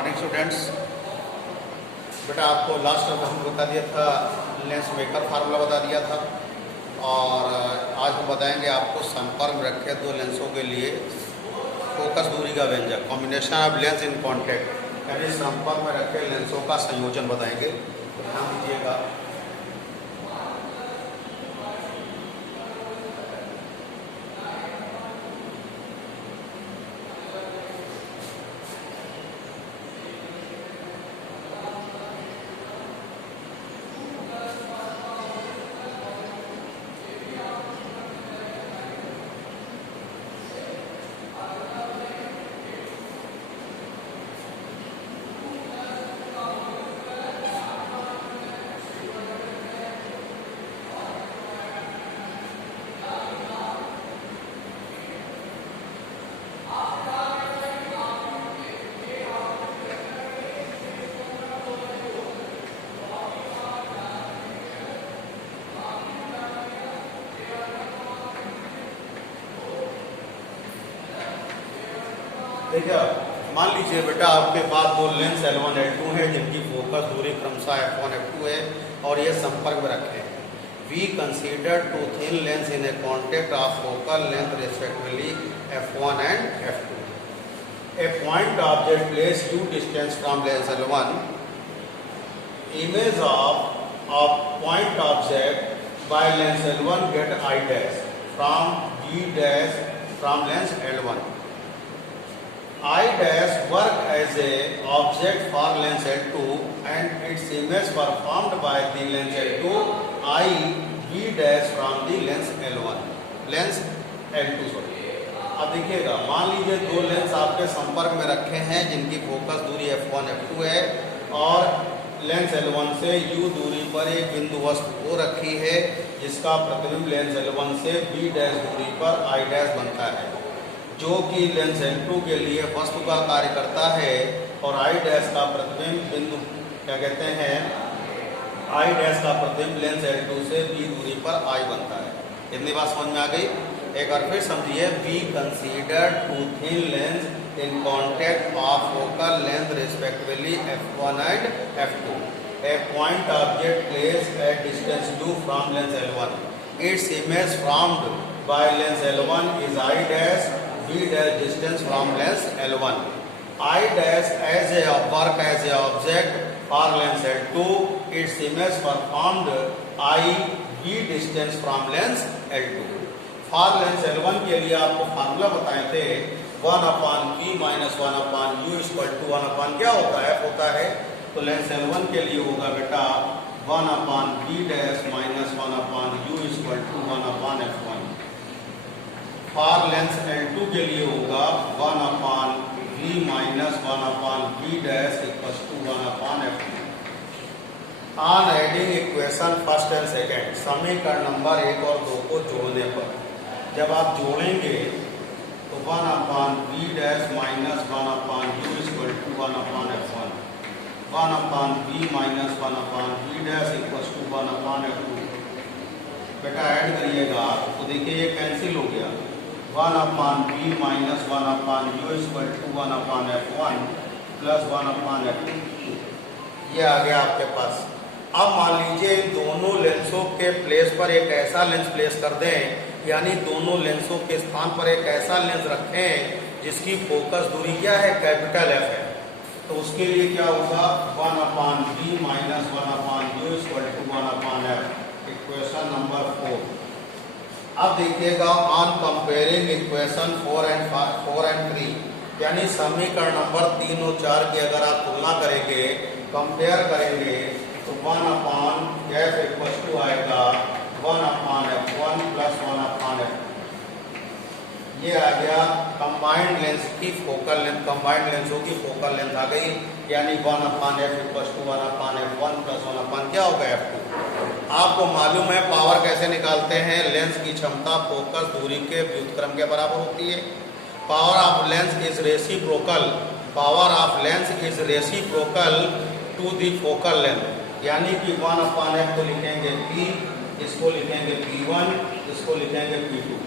Morning students. बेटा आपको last time हम बता दिया था, लेंस मेकर फार्मूला बता दिया था, और आज हम बताएंगे आपको संपर्क में रखे दो लेंसों के लिए फोकस दूरी का व्यंजक, combination of lens in contact, यानी संपर्क में रखे लेंसों का संयोजन बताएंगे। तो ध्यान दीजिएगा। देखिए, मान लीजिए बेटा आपके पास दो लेंस L1 L2 है जिनकी फोकस दूरी क्रमशः F1 F2 है और ये संपर्क में रखे हैं। We consider two thin lens in a contact of focal length respectively F1 and F2। A point object place due distance from lens L1, image of point object by lens L1 get I dash from G dash from lens L1। I dash work as a object for lens L2 and its image performed by the lens L2 I V dash from the lens L1 lens L2 sorry. अब देखिएगा, मान लीजिए दो lens आपके संपर्क में रखे हैं जिनकी फोकस दूरी F1 F2 है और लेंस L1 से U दूरी पर एक बिंदु वस्तु को रखी है जिसका प्रतिबिंब लेंस L1 से B डैश दूरी पर I डैश बनता है, जो कि लेंस L2 के लिए वस्तु का कार्य करता है, और I डैश का प्रतिबिंब बिंदु क्या कहते हैं, I डैश का प्रतिबिंब लेंस L2 से B दूरी पर I बनता है। इतनी बात समझ में आ गई। एक बार फिर समझिए। We consider two thin lens in contact of focal length respectively F1 and F2। A point object place at distance U from lens L1, it's image formed by lens L1 is I dash V dash distance from lens L1. I dash as a work as a object for lens L2. Its image performed I V distance from lens L2. For lens L1 के लिए आपको formula बताए थे 1/P minus 1/U equal to 1 क्या होता है, F होता है। तो लेंस L1 के लिए होगा बेटा 1/B dash minus 1/U equal to 1/F1। For Lenz L2 के लिए होगा 1/V minus 1/B dash equals to 1/F2। On adding equation first and second, समीकरण नंबर 1 और 2 को जोड़ने पर जब आप जोड़ेंगे तो 1/B dash minus 1/U equal to 1/F1, 1/B minus 1/B dash equals to 1/F2। बेटा ऐड करिएगा तो देखिए ये कैंसिल हो गया। 1/B minus 1/U equal to 1/F1 plus 1/F2, ये आ गया आपके पास। अब मान लीजिए इन दोनों लेंसों के प्लेस पर एक ऐसा लेंस प्लेस कर दें, यानी दोनों लेंसों के स्थान पर एक ऐसा लेंस रखें जिसकी फोकस दूरी क्या है, कैपिटल F है। तो उसके लिए क्या होगा 1/B minus 1/U equal to 1/F, equation number 4। अब देखिएगा, ऑन कंपेयरिंग इक्वेशन 4 एंड 3, यानी समीकरण नंबर 3 और 4 की अगर आप तुलना करेंगे, कंपेयर करेंगे, तो 1/F इक्वल टू आएगा 1/F1 प्लस 1/F। ये आ गया कंबाइंड लेंस की फोकल लेंथ, कंबाइंड लेंसों की फोकल लेंथ आ गई, यानी 1/F equal to 1/F1 plus 1/, क्या होगा F2। आपको मालूम है पावर कैसे निकालते हैं, लेंस की क्षमता फोकस दूरी के व्युत्क्रम के बराबर होती है। Power of lens is reciprocal, power of lens is reciprocal to the focal length, यानी कि 1/F को लिखेंगे P, इसको लिखेंगे P1, इसको लिखेंगे P2।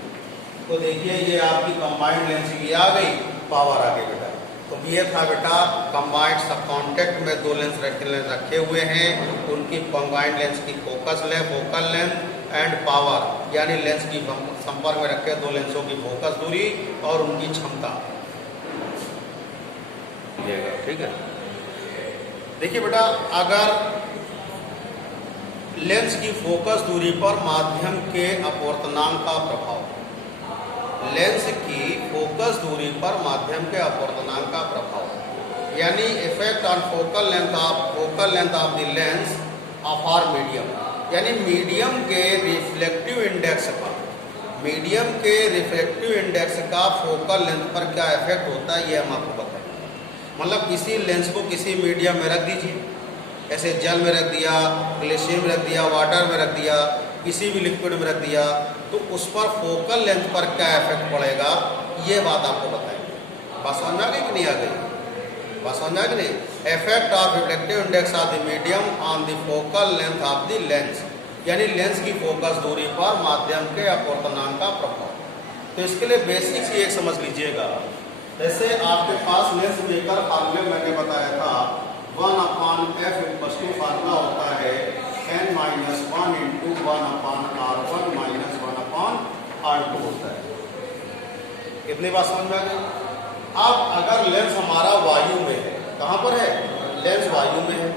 तो देखिए ये आपकी कंबाइंड लेंस की आ गई, पावर आ गई बेटा। तो V ये था बेटा कंबाइंड सब कॉन्टेक्ट में दो लेंस रखे हुए हैं, उनकी कंबाइंड लेंस की फोकल लेंथ एंड पावर, यानी लेंस की संपर्क में रखे दो लेंसों की फोकस दूरी और उनकी क्षमता। ठीक है, देखिए बेटा, अगर लेंस की फोकस दूरी पर माध्यम के अपवर्तनांक का प्रभाव, लेंस की फोकस दूरी पर माध्यम के अपवर्तनांक का प्रभाव, यानी effect on focal length of the lens of our medium, यानी मीडियम के रिफ्लेक्टिव इंडेक्स का फोकल लेंथ पर क्या इफेक्ट होता है, ये हम आपको बताएंगे। मतलब किसी लेंस को किसी मीडियम में रख दीजिए, ऐसे जल में रख दिया, ग्लेशियर में रख दिया, वाटर में रख दिया, किसी भी लिक्विड में रख दिया, तो उस पर फोकल लेंथ पर क्या इफेक्ट पड़ेगा, ये बात आपको बताएंगे। बात समझ में आ गई कि नहीं आ गई? बात समझ में आ गई नहीं? Effect of reflective index of the medium on the focal length of the lens, यानी लेंस की फोकस दूरी पर माध्यम के अपवर्तनांक का प्रभाव। तो इसके लिए बेसिक ही एक समझ लीजिएगा। जैसे आपके पास लेंस मेकर फार्मूले मैंने बताया था, 1/f = फार्मूला होता है n-1 × 1/r1 - 1/r2 होता है। कितनी बात समझ में आ गई? अब अगर लेंस हमारा वायु में है, कहाँ पर है? लेंस वायु में है,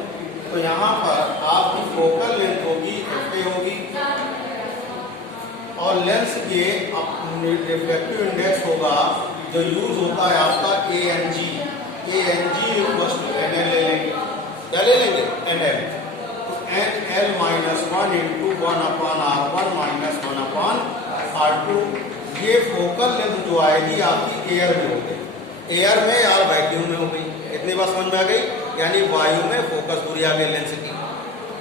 तो यहाँ पर आपकी फोकल लेंथ होगी fa होगी, और लेंस के रिफ्लेक्टिव इंडेक्स होगा जो यूज होता है आपका ANG = NL ले लेंगे। क्या ले लेंगे? NL। तो NL - 1 × 1/r1 - 1/r2, ये फोकल लेंथ जो आएगी आपकी एयर में हो गई, एयर में या वैक्यूम में हो गई। इतनी बात समझ में आ गई? यानी वायु में फोकस दूरी आ गई लेंस की।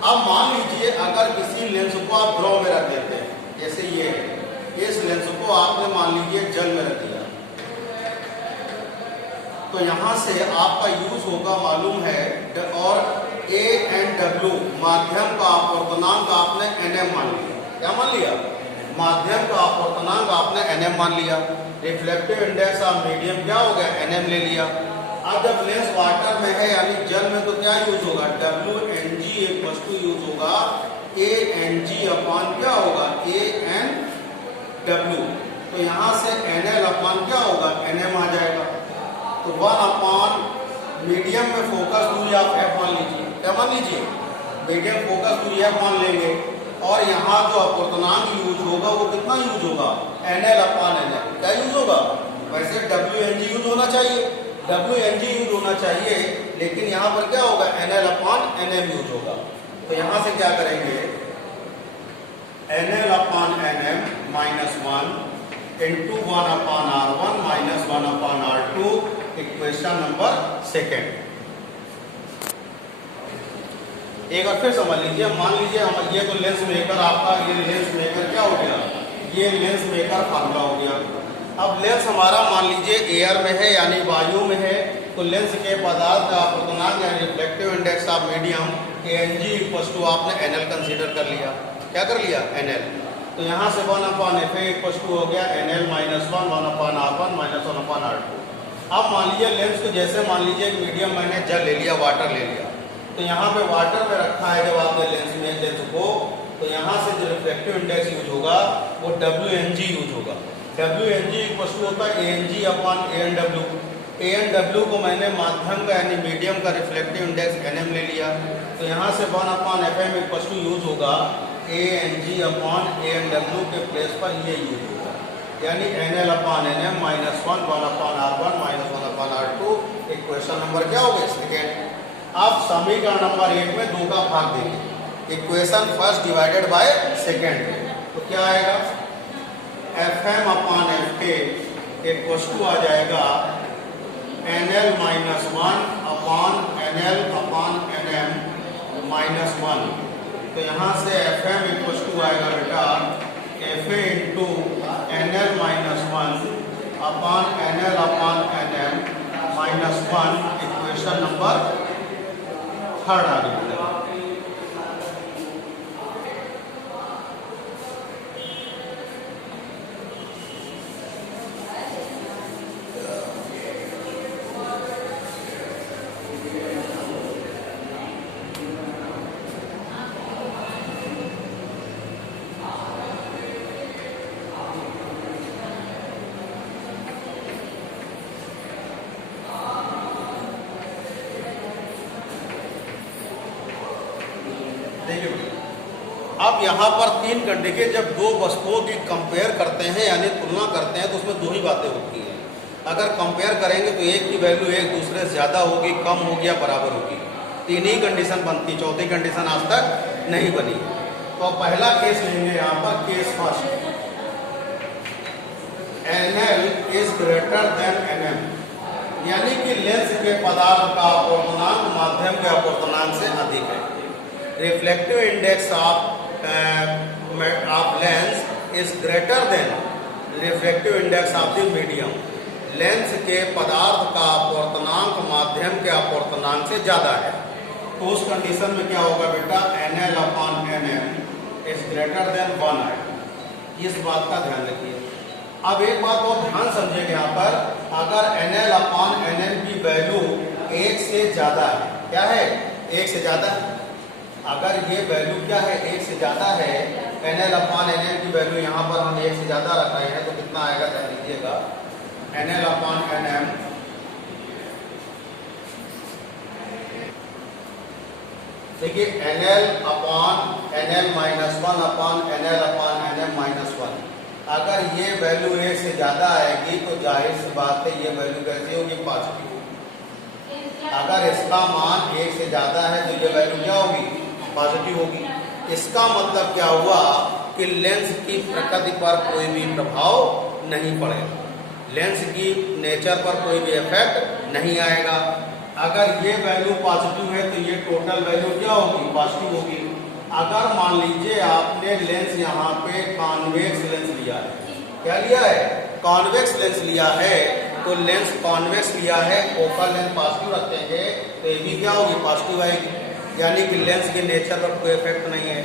अब मान लीजिए अगर किसी लेंस को आप द्रव में रख देते हैं, जैसे ये है, इस लेंस को आपने मान लीजिए जल में रख दिया, तो यहां से आपका यूज होगा मालूम है, और A and W माध्यम का अपवर्तनांक आपने NM मान लिया। क्या मान लिया? माध्यम का अपवर्तनांक आपने NM मान लिया। रिफ्लेक्टिव इंडेक्स ऑफ मीडियम क्या हो गया? NM ले लिया। अब जब लेंस वाटर में है यानी जल में, तो क्या यूज होगा? WNG = यूज होगा ANG क्या होगा? ANW। तो यहां से NL क्या होगा? NM आ जाएगा। तो 1/ मीडियम में फोकस दूरी आप f मान लीजिए। क्या मान लीजिए? मीडियम फोकस दूरी f मान लेंगे, और यहाँ जो अपवर्तनांक यूज होगा वो कितना यूज होगा? NL/NM। क्या यूज होगा? वैसे WNG यूज होना चाहिए, WNG यूज होना चाहिए, लेकिन यहाँ पर क्या होगा? NL/NM यूज होगा। तो यहाँ से क्या करेंगे? NL/NM - 1 × 1/r1 - 1/r2, equation number 2। एक बार फिर समझ लीजिए। मान लीजिए हम ये तो लेंस मेकर आपका, ये लेंस मेकर क्या हो गया? ये लेंस मेकर फार्मूला हो गया। अब लेंस हमारा मान लीजिए एयर में है यानी वायु में है, तो लेंस के पदार्थ का अपवर्तनांक यानी reflective index of medium ANG = आपने NL कंसीडर कर लिया। क्या कर लिया? NL। तो यहाँ से 1/fa = हो गया NL - 1 1/r1 - 1/r2। अब मान लीजिए लेंस को, जैसे मान लीजिए एक मीडियम मैंने जल ले लिया, वाटर ले लिया, तो यहाँ पे वाटर में रखा है जब आपने लेंस को, तो यहाँ से जो रिफ्लेक्टिव इंडेक्स यूज होगा वो WNG यूज होगा। WNG = होता है ANG/ANW। ANW को मैंने माध्यम का यानी मीडियम का रिफ्लेक्टिव इंडेक्स NM ले लिया, तो यहाँ से 1/FM = यूज होगा ANG/ANW के प्लेस पर ये यूज होगा, यानी NL/NM - 1 1/r1 - 1/r2, equation number क्या हो गया? 2। अब समीकरण नंबर 1 में 2 का भाग देंगे, equation first divided by second, तो क्या आएगा? FM/FK = आ जाएगा NL - 1 NL/NM - 1। तो यहाँ से FM = आएगा बेटा FA × NL - 1 NL/NM - 1, equation number 3 आ गई। देखिए बेटा, अब यहाँ पर तीन घंटे के जब दो वस्तुओं की कंपेयर करते हैं यानी तुलना करते हैं तो उसमें दो ही बातें होती हैं। अगर कंपेयर करेंगे तो एक की वैल्यू एक दूसरे से ज़्यादा होगी, कम होगी या बराबर होगी। तीन ही कंडीशन बनती, चौथी कंडीशन आज तक नहीं बनी। तो पहला केस लेंगे यहाँ पर, case first, NL is greater then NM, यानी कि लेंस के पदार्थ का अपवर्तनांक माध्यम के अपवर्तनांक से अधिक है। Reflective index of lens is greater than reflective index of the medium, lens के पदार्थ का अपवर्तनांक माध्यम के अपवर्तनांक से ज्यादा है। तो उस कंडीशन में क्या होगा बेटा, NL upon NM is greater then 1 है। इस बात का ध्यान रखिए। अब एक बात और ध्यान समझिएगा यहाँ पर, अगर NL अपॉन NM की वैल्यू 1 से ज्यादा है, क्या है, 1 से ज्यादा है, अगर ये वैल्यू क्या है, 1 से ज्यादा है, NL अपॉन NM की वैल्यू यहाँ पर हम 1 से ज्यादा रख रहे हैं तो कितना आएगा ध्यान दीजिएगा, NL अपॉन NM देखिए NL upon NL minus 1 upon NL upon NM minus 1, अगर ये वैल्यू 1 से ज्यादा आएगी तो जाहिर सी बात है ये वैल्यू कैसी होगी, पॉजिटिव। अगर इसका मान 1 से ज्यादा है तो ये वैल्यू क्या होगी, पॉजिटिव होगी। इसका मतलब क्या हुआ कि लेंस की प्रकृति पर कोई भी प्रभाव नहीं पड़ेगा, लेंस की नेचर पर कोई भी इफेक्ट नहीं आएगा। अगर ये वैल्यू पॉजिटिव है तो ये टोटल वैल्यू क्या होगी, पॉजिटिव होगी। अगर मान लीजिए आपने लेंस यहाँ पे कॉन्वेक्स लेंस लिया है, क्या लिया है, कॉन्वेक्स लेंस लिया है, तो लेंस कॉन्वेक्स लिया है, फोकल लेंथ पॉजिटिव रखेंगे तो ये भी क्या होगी, पॉजिटिव आएगी, यानी कि लेंस के नेचर पर कोई इफेक्ट नहीं है।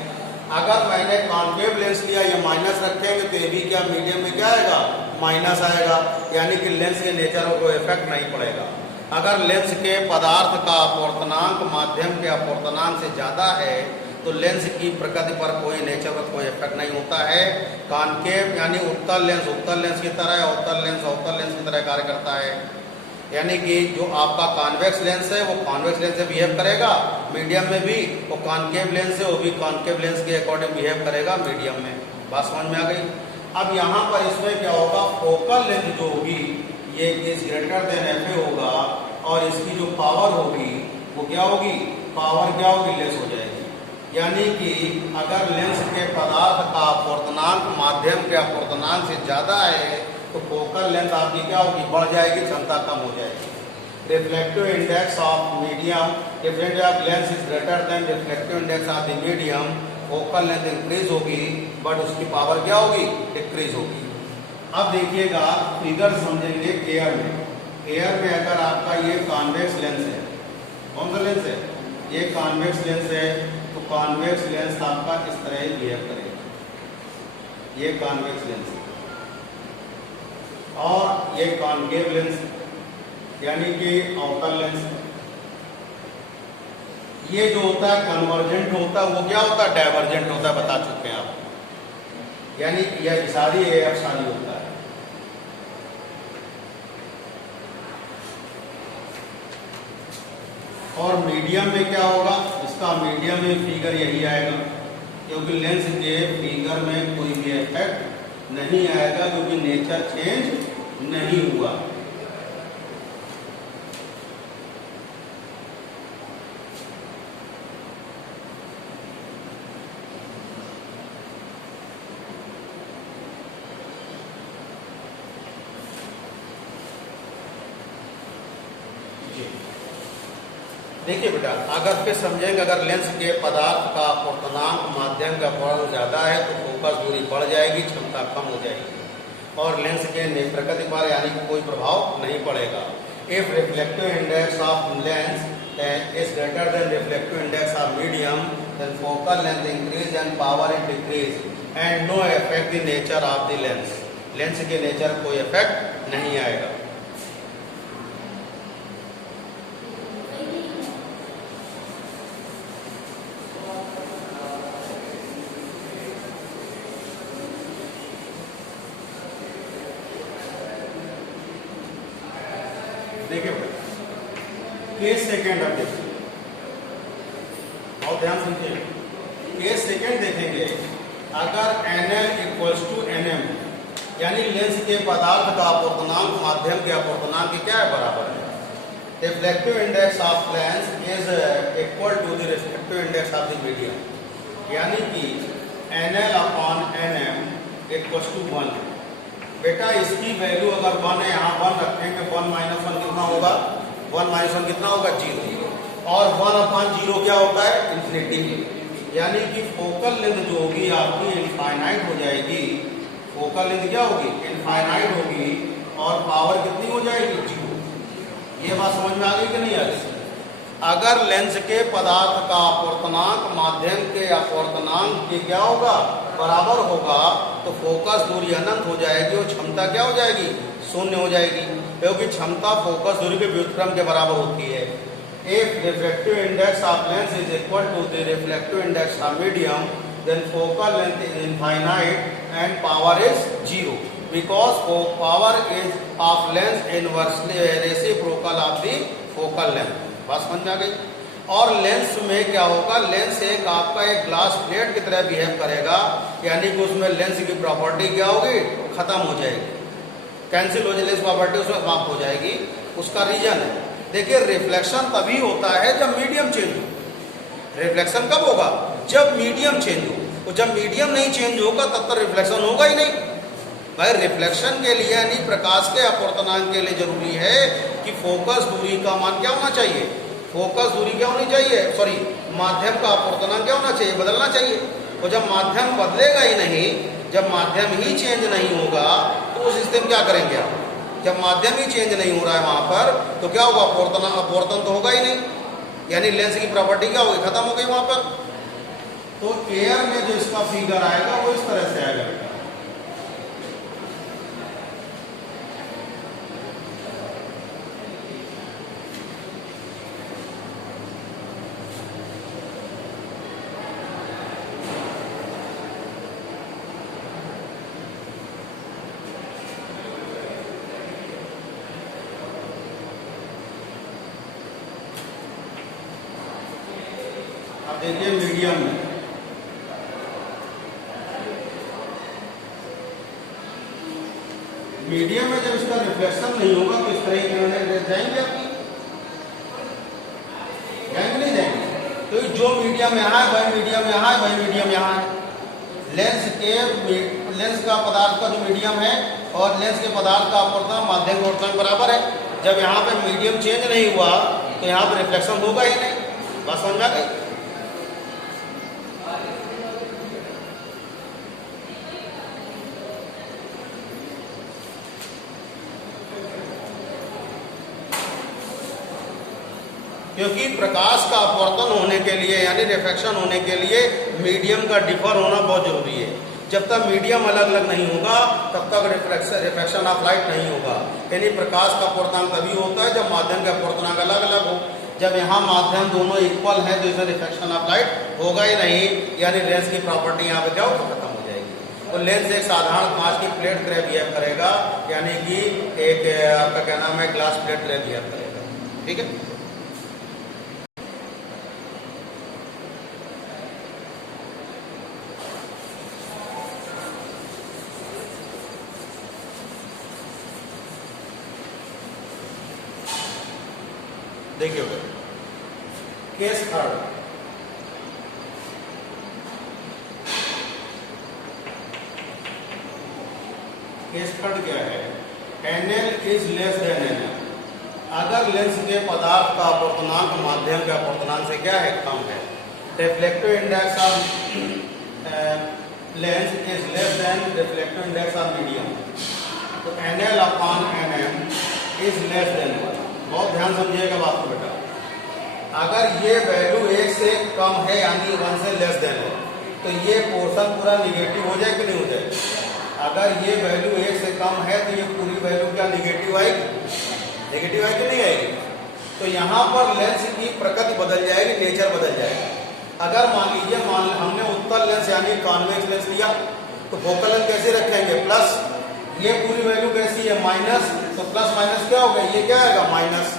अगर मैंने कॉन्केव लेंस लिया, ये माइनस रखेंगे तो ये भी क्या, मीडियम में क्या आएगा, माइनस आएगा, यानी कि लेंस के नेचर पर कोई इफेक्ट नहीं पड़ेगा। अगर लेंस के पदार्थ का अपवर्तनांक माध्यम के अपवर्तनांक से ज्यादा है तो लेंस की प्रकृति पर कोई नेचर पर कोई इफेक्ट नहीं होता है। कॉन्केव यानी उत्तल लेंस की तरह, अवतल लेंस अवतल लेंस की तरह कार्य करता है, यानी कि जो आपका कॉन्वेक्स लेंस है वो कॉन्वेक्स लेंस से बिहेव करेगा मीडियम में भी, वो कॉन्केव लेंस है वो भी कॉन्केव लेंस के अकॉर्डिंग बिहेव करेगा मीडियम में। बात समझ में आ गई। अब यहाँ पर इसमें क्या होगा, फोकल लेंथ जो होगी ये इज ग्रेटर देन FA होगा और इसकी जो पावर होगी वो क्या होगी, पावर क्या होगी, लेस हो जाएगी। यानी कि अगर लेंस के पदार्थ का अपवर्तनांक माध्यम के अपवर्तनांक से ज्यादा है तो फोकल लेंथ आपकी क्या होगी, बढ़ जाएगी, क्षमता कम हो जाएगी। Reflective index of medium, reflective of lens is greater than reflective index of the medium, focal length increase होगी बट उसकी पावर क्या होगी, डिक्रीज होगी। अब देखिएगा फिगर समझेंगे एयर में। एयर में अगर आपका ये कॉन्वेक्स लेंस है, कौन सा लेंस है, ये कॉन्वेक्स लेंस है, तो कॉन्वेक्स लेंस आपका इस तरह ही बिहेव करेगा, ये कॉन्वेक्स लेंस है। और ये कॉन्केव लेंस यानी कि अवतल लेंस, ये जो होता है कन्वर्जेंट होता है, वो क्या होता है, डाइवर्जेंट होता है, बता चुके हैं आप, यानी यह इशारी है, अक्षारी होता है। और मीडियम में क्या होगा, इसका मीडियम में फिगर यही आएगा, क्योंकि लेंस के फिगर में कोई भी इफेक्ट नहीं आएगा क्योंकि नेचर चेंज नहीं हुआ। देखिए बेटा, अगर फिर समझेंगे, अगर लेंस के पदार्थ का अपवर्तनांक माध्यम का अपवर्तन ज्यादा है तो फोकस दूरी बढ़ जाएगी, क्षमता कम हो जाएगी और लेंस के प्रकृति पर यानी कोई प्रभाव नहीं पड़ेगा। If reflective index of lens is greater than reflective index of medium then focal length increase and power it decrease and no effect the nature of the lens, lens के नेचर कोई इफेक्ट नहीं आएगा। देखिए case second अब देखिए, और ध्यान सुनिए। केस सेकंड देखेंगे, अगर NL इक्वल्स टू NM यानी लेंस के पदार्थ का अपवर्तनांक माध्यम के अपवर्तनांक के क्या है बराबर है। Reflective index of lens is equal to the reflective index of the medium यानी कि NL upon NM equals to 1। बेटा इसकी वैल्यू अगर 1 है, यहाँ 1 रखेंगे, 1 माइनस 1 कितना होगा, 1 माइनस 1 कितना होगा 0, और 1 अपॉन 0 क्या होता है इन्फिनिटी। यानी कि फोकल लेंथ जो होगी आपकी इनफाइनाइट हो जाएगी, फोकल लेंथ क्या होगी इनफाइनाइट होगी, और पावर कितनी हो जाएगी 0। ये बात समझ में आ गई कि नहीं आ गई। अगर लेंस के पदार्थ का अपवर्तनांक माध्यम के अपवर्तनांक के क्या होगा बराबर होगा तो फोकस दूरी अनंत हो जाएगी और क्षमता क्या हो जाएगी शून्य हो जाएगी, क्योंकि क्षमता फोकस दूरी के व्युत्क्रम के बराबर होती है। If refractive index of lens is equal to the reflective index of medium, then focal length is infinite and power is 0 because power is of lens inversely reciprocal of the focal length। बात समझ में आ गई। और lens में क्या होगा, lens एक आपका एक ग्लास प्लेट की तरह बिहेव करेगा, यानी कि उसमें लेंस की प्रॉपर्टी क्या होगी खत्म हो जाएगी, कैंसिल हो जाएगी, लेंस प्रॉपर्टी उसमें समाप्त हो जाएगी। उसका रीजन है, देखिए रिफ्लेक्शन तभी होता है जब मीडियम चेंज हो। रिफ्लेक्शन कब होगा जब मीडियम चेंज हो, तो जब मीडियम नहीं चेंज होगा तब तक रिफ्लेक्शन होगा ही नहीं। भाई रिफ्लेक्शन के लिए यानी प्रकाश के अपवर्तनांक के लिए जरूरी है कि फोकस दूरी का मान क्या होना चाहिए, फोकस दूरी क्या होनी चाहिए, सॉरी माध्यम का अपवर्तनांक क्या होना चाहिए, बदलना चाहिए। और जब माध्यम बदलेगा ही नहीं, जब माध्यम ही चेंज नहीं होगा तो उस स्थिति में क्या करेंगे आप, जब माध्यम ही चेंज नहीं हो रहा है वहां पर तो क्या होगा अपवर्तन तो होगा ही नहीं, यानी लेंस की प्रॉपर्टी क्या होगी खत्म हो गई वहां पर। तो एयर में जो इसका फिगर आएगा वो इस तरह से आएगा। देखिए मीडियम में जब इसका रिफ्लेक्शन नहीं होगा तो इस तरह की जाएंगे आपकी, जाएंगे नहीं जाएंगे। तो जो मीडियम यहाँ है वही मीडियम यहाँ है, वही मीडियम यहाँ है। लेंस का पदार्थ का जो मीडियम है और लेंस के पदार्थ का अपवर्तन माध्यम का अपवर्तन बराबर है। जब यहाँ पे मीडियम चेंज नहीं हुआ तो यहाँ पे रिफ्लेक्शन होगा ही नहीं। बात समझ आ गई। क्योंकि प्रकाश का अपवर्तन होने के लिए यानी रिफ्लेक्शन होने के लिए मीडियम का डिफर होना बहुत जरूरी है। जब तक मीडियम अलग अलग नहीं होगा तब तक रिफ्लेक्शन ऑफ लाइट नहीं होगा। यानी प्रकाश का अपवर्तनांक तभी होता है जब माध्यम का अपवर्तनांक अलग अलग हो। जब यहाँ माध्यम दोनों इक्वल है तो इसमें रिफ्लेक्शन ऑफ लाइट होगा ही नहीं, यानी लेंस की प्रॉपर्टी यहाँ पे जाओ तो खत्म हो जाएगी। तो लेंस एक साधारण कांच की प्लेट तरह बिहेव करेगा, यानी कि एक आपका क्या नाम है ग्लास प्लेट तरह बिहेव करेगा। ठीक है। देखिए केस थर्ड, केस थर्ड क्या है, NL is less than NM। अगर लेंस के पदार्थ का अपवर्तनांक माध्यम के अपवर्तनांक से क्या है कम है। Reflective index of lens is less than reflective index of medium. तो NL upon NM is less than 1। बहुत ध्यान समझिएगा बात को बेटा। अगर ये वैल्यू 1 से कम है यानी 1 से लेस देन है तो ये पोर्शन पूरा निगेटिव हो जाए कि नहीं हो जाए। अगर ये वैल्यू 1 से कम है तो ये पूरी वैल्यू क्या निगेटिव आएगी, निगेटिव आएगी नहीं आएगी। तो यहाँ पर लेंस की प्रकृति बदल जाएगी, नेचर बदल जाएगा। अगर मान लीजिए हमने उत्तल लेंस यानी कॉन्वेक्स लेंस लिया तो फोकल लेंथ कैसे रखेंगे प्लस, ये पूरी वैल्यू कैसी है माइनस, तो प्लस माइनस क्या होगा, ये क्या आएगा माइनस,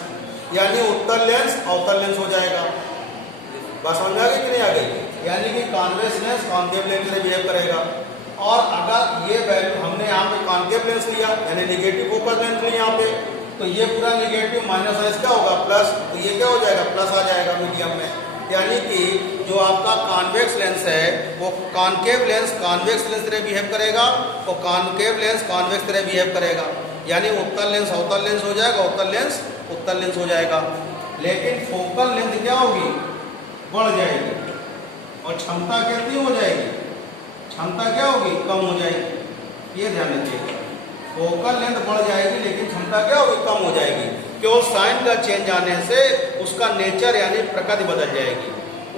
यानी उत्तल लेंस अवतल लेंस हो जाएगा। बस समझ आ गई कि नहीं आ गई। यानी कि कॉन्वेक्स लेंस कॉन्केव लेंस से बिहेव करेगा। और अगर ये वैल्यू हमने यहाँ पे कॉन्केव लेंस लिया यानी निगेटिव फोकस लेंथ ली यहाँ पे, तो ये पूरा निगेटिव माइनस है, इसका होगा प्लस, तो ये क्या हो जाएगा प्लस आ जाएगा मीडियम में। यानी कि जो आपका कॉन्वेक्स लेंस है वो कॉन्केव लेंस कॉन्वेक्स लेंस तरह बिहेव करेगा और कॉन्केव लेंस कॉन्वेक्स तरह बिहेव करेगा। यानी उत्तल लेंस अवतल लेंस हो जाएगा, उत्तल लेंस उत्तल लेंस हो जाएगा। लेकिन फोकल लेंथ क्या होगी, बढ़ जाएगी, और क्षमता कितनी हो जाएगी, क्षमता क्या होगी, कम हो जाएगी। ये ध्यान रखिएगा, फोकल लेंथ बढ़ जाएगी लेकिन क्षमता क्या होगी, कम हो जाएगी। क्यों, साइन का चेंज आने से उसका नेचर यानी प्रकृति बदल जाएगी।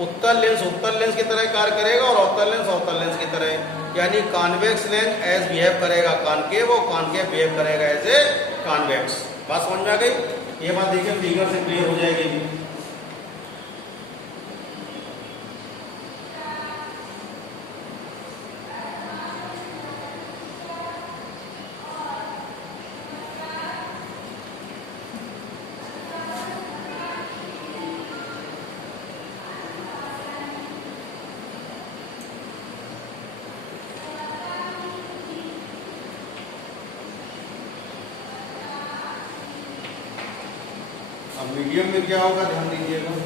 उत्तल लेंस उत्तल लेंस की तरह कार्य करेगा और अवतल लेंस अवतल लेंस की तरह। यानी कॉन्वेक्स लेंस एज बिहेव करेगा कॉन्केव और कॉन्केव बिहेव करेगा एज ए कॉन्वेक्स। बात समझ में आ गई? ये बात देखिए फिगर से क्लियर हो जाएगी। अब मीडियम में क्या होगा ध्यान दीजिएगा।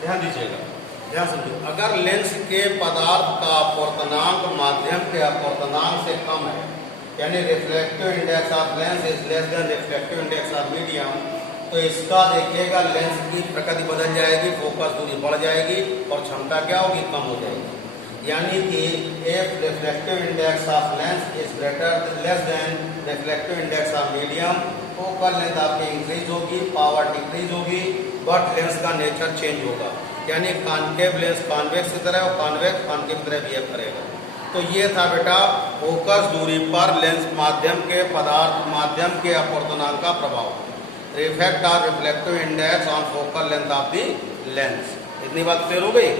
ध्यान दीजिएगा, ध्यान समझिए। अगर लेंस के पदार्थ का अपवर्तनांक माध्यम के अपवर्तनांक से कम है, यानी reflective index of lens is less than reflective index of medium, तो इसका देखिएगा लेंस की प्रकृति बदल जाएगी, फोकस दूरी बढ़ जाएगी और क्षमता क्या होगी, कम हो जाएगी। यानी कि if reflective index of lens is greater less than reflective index of medium, focal length आपकी इंक्रीज होगी, पावर डिक्रीज होगी, बट लेंस का नेचर चेंज होगा। यानी कॉन्केव लेंस कॉन्वेक्स की तरह और कॉन्वेक्स कॉन्केव की तरह बिहेव करेगा। तो ये था बेटा फोकस दूरी पर लेंस माध्यम के पदार्थ माध्यम के अपवर्तनांक का प्रभाव। Effect of reflective index on focal length of the lens. इतनी बात क्लियर हो गई?